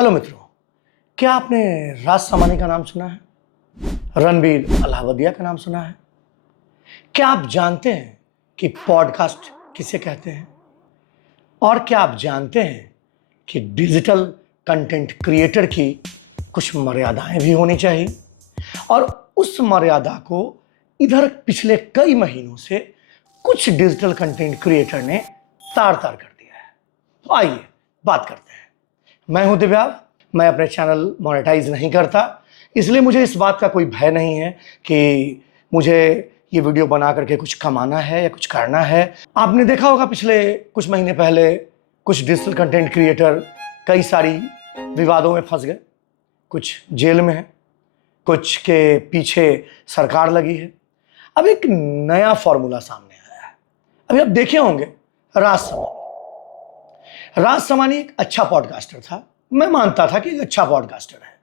Hello मित्रों, क्या आपने राज समानी का नाम सुना है? रणबीर अलाहाबादिया का नाम सुना है? क्या आप जानते हैं कि पॉडकास्ट किसे कहते हैं? और क्या आप जानते हैं कि डिजिटल कंटेंट क्रिएटर की कुछ मर्यादाएं भी होनी चाहिए? और उस मर्यादा को इधर पिछले कई महीनों से कुछ डिजिटल कंटेंट क्रिएटर ने तार तार कर दिया है। तो आइए बात करते हैं। मैं हूं दिव्या, मैं अपने चैनल मोनेटाइज नहीं करता, इसलिए मुझे इस बात का कोई भय नहीं है कि मुझे ये वीडियो बना करके कुछ कमाना है या कुछ करना है। आपने देखा होगा पिछले कुछ महीने पहले कुछ डिजिटल कंटेंट क्रिएटर कई सारी विवादों में फंस गए, कुछ जेल में है, कुछ के पीछे सरकार लगी है। अब एक नया फॉर्मूला सामने आया है। अभी आप देखे होंगे राज समानी एक अच्छा पॉडकास्टर था, मैं मानता था कि एक अच्छा पॉडकास्टर है,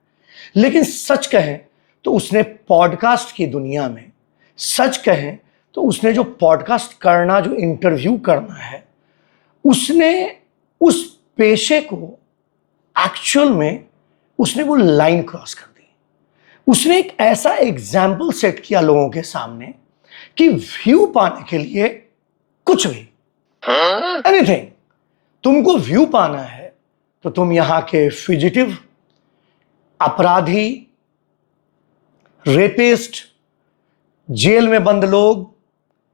लेकिन सच कहें तो उसने पॉडकास्ट की दुनिया में, सच कहें तो उसने जो पॉडकास्ट करना, जो इंटरव्यू करना है, उसने उस पेशे को एक्चुअल में उसने वो लाइन क्रॉस कर दी। उसने एक ऐसा एग्जाम्पल सेट किया लोगों के सामने कि व्यू पाने के लिए कुछ भी, एनीथिंग, तुमको व्यू पाना है तो तुम यहां के फ्यूजिटिव, अपराधी, रेपिस्ट, जेल में बंद लोग,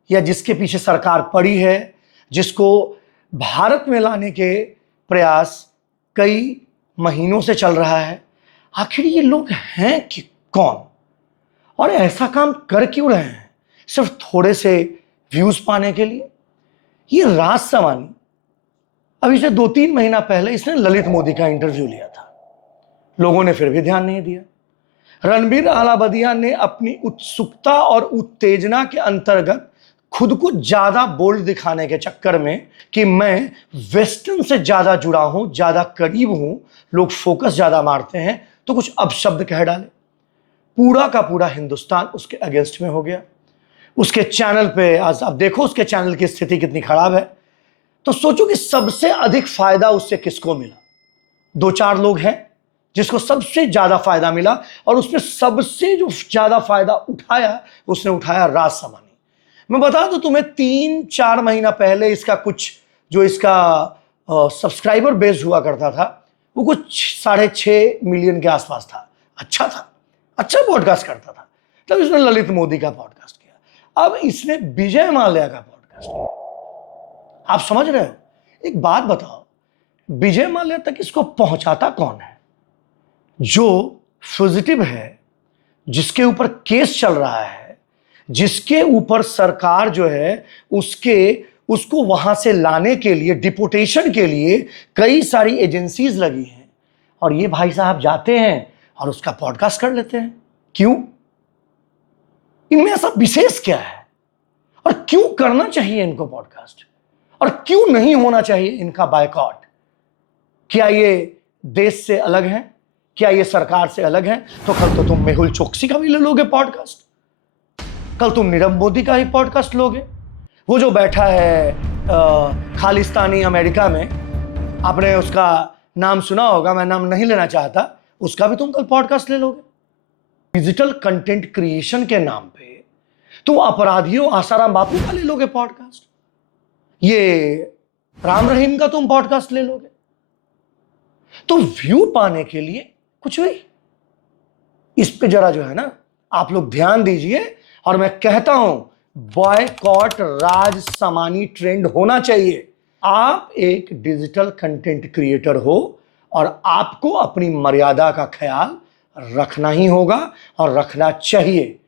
या जिसके पीछे सरकार पड़ी है, जिसको भारत में लाने के प्रयास कई महीनों से चल रहा है, आखिर ये लोग हैं कि कौन और ऐसा काम कर क्यों रहे हैं सिर्फ थोड़े से व्यूज पाने के लिए? ये राज समानी अभी से 2-3 महीना पहले इसने ललित मोदी का इंटरव्यू लिया था, लोगों ने फिर भी ध्यान नहीं दिया। रणबीर अलाहाबादिया ने अपनी उत्सुकता और उत्तेजना के अंतर्गत खुद को ज्यादा बोल्ड दिखाने के चक्कर में कि मैं वेस्टर्न से ज्यादा जुड़ा हूं, ज्यादा करीब हूं, लोग फोकस ज्यादा मारते हैं, तो कुछ अपशब्द कह डाले। पूरा का पूरा हिंदुस्तान उसके अगेंस्ट में हो गया। उसके चैनल पे आज आप देखो उसके चैनल की स्थिति कितनी खराब है, तो सोचो कि सबसे अधिक फायदा उससे किसको मिला? 2-4 लोग हैं जिसको सबसे ज्यादा फायदा मिला, और उसने सबसे जो ज्यादा फायदा उठाया, उसने उठाया राज समानी। मैं बता दूं तुम्हें, 3-4 महीना पहले इसका कुछ जो इसका सब्सक्राइबर बेस हुआ करता था, वो कुछ 6.5 मिलियन के आसपास था। अच्छा था, अच्छा पॉडकास्ट करता था। तब इसने ललित मोदी का पॉडकास्ट किया, अब इसने विजय माल्या का पॉडकास्ट किया। आप समझ रहे हो? एक बात बताओ, विजय माल्या तक इसको पहुंचाता कौन है? जो फ्यूजिटिव है, जिसके ऊपर केस चल रहा है, जिसके ऊपर सरकार जो है उसको वहां से लाने के लिए, डिपोटेशन के लिए कई सारी एजेंसीज लगी हैं, और ये भाई साहब जाते हैं और उसका पॉडकास्ट कर लेते हैं। क्यों? इनमें ऐसा विशेष क्या है? और क्यों करना चाहिए इनको पॉडकास्ट? और क्यों नहीं होना चाहिए इनका बायकॉट? क्या ये देश से अलग है? क्या ये सरकार से अलग है? तो कल तो तुम मेहुल चोकसी का भी ले लोगे पॉडकास्ट, कल तुम नीरव मोदी का ही पॉडकास्ट लोगे। वो जो बैठा है खालिस्तानी अमेरिका में, आपने उसका नाम सुना होगा, मैं नाम नहीं लेना चाहता, उसका भी तुम कल पॉडकास्ट ले लोगे। डिजिटल कंटेंट क्रिएशन के नाम पे तुम अपराधियों आसाराम बापू का ले लोगे पॉडकास्ट, ये राम रहीम का तुम पॉडकास्ट ले लोगे। तो व्यू पाने के लिए कुछ भी, इस पे जरा जो है ना आप लोग ध्यान दीजिए, और मैं कहता हूं बॉयकॉट राज समानी ट्रेंड होना चाहिए। आप एक डिजिटल कंटेंट क्रिएटर हो और आपको अपनी मर्यादा का ख्याल रखना ही होगा और रखना चाहिए।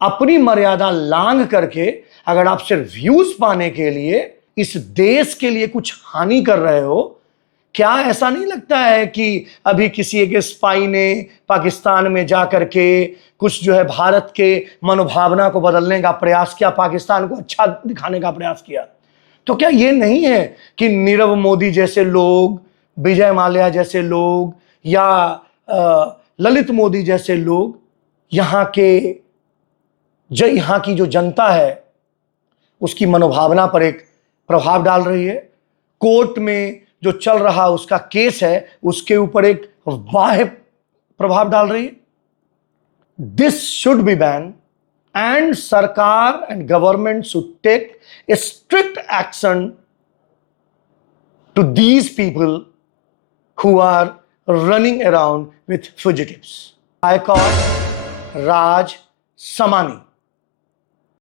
अपनी मर्यादा लांघ करके अगर आप सिर्फ व्यूज पाने के लिए इस देश के लिए कुछ हानि कर रहे हो, क्या ऐसा नहीं लगता है कि अभी किसी एक स्पाई ने पाकिस्तान में जाकर के कुछ जो है भारत के मनोभावना को बदलने का प्रयास किया, पाकिस्तान को अच्छा दिखाने का प्रयास किया? तो क्या ये नहीं है कि नीरव मोदी जैसे लोग, विजय माल्या जैसे लोग, या ललित मोदी जैसे लोग यहाँ की जो जनता है उसकी मनोभावना पर एक प्रभाव डाल रही है? कोर्ट में जो चल रहा उसका केस है उसके ऊपर एक बाह्य प्रभाव डाल रही है। This should be ban and सरकार and government should take a strict action to these people who are running around with fugitives. I call Raj Samani.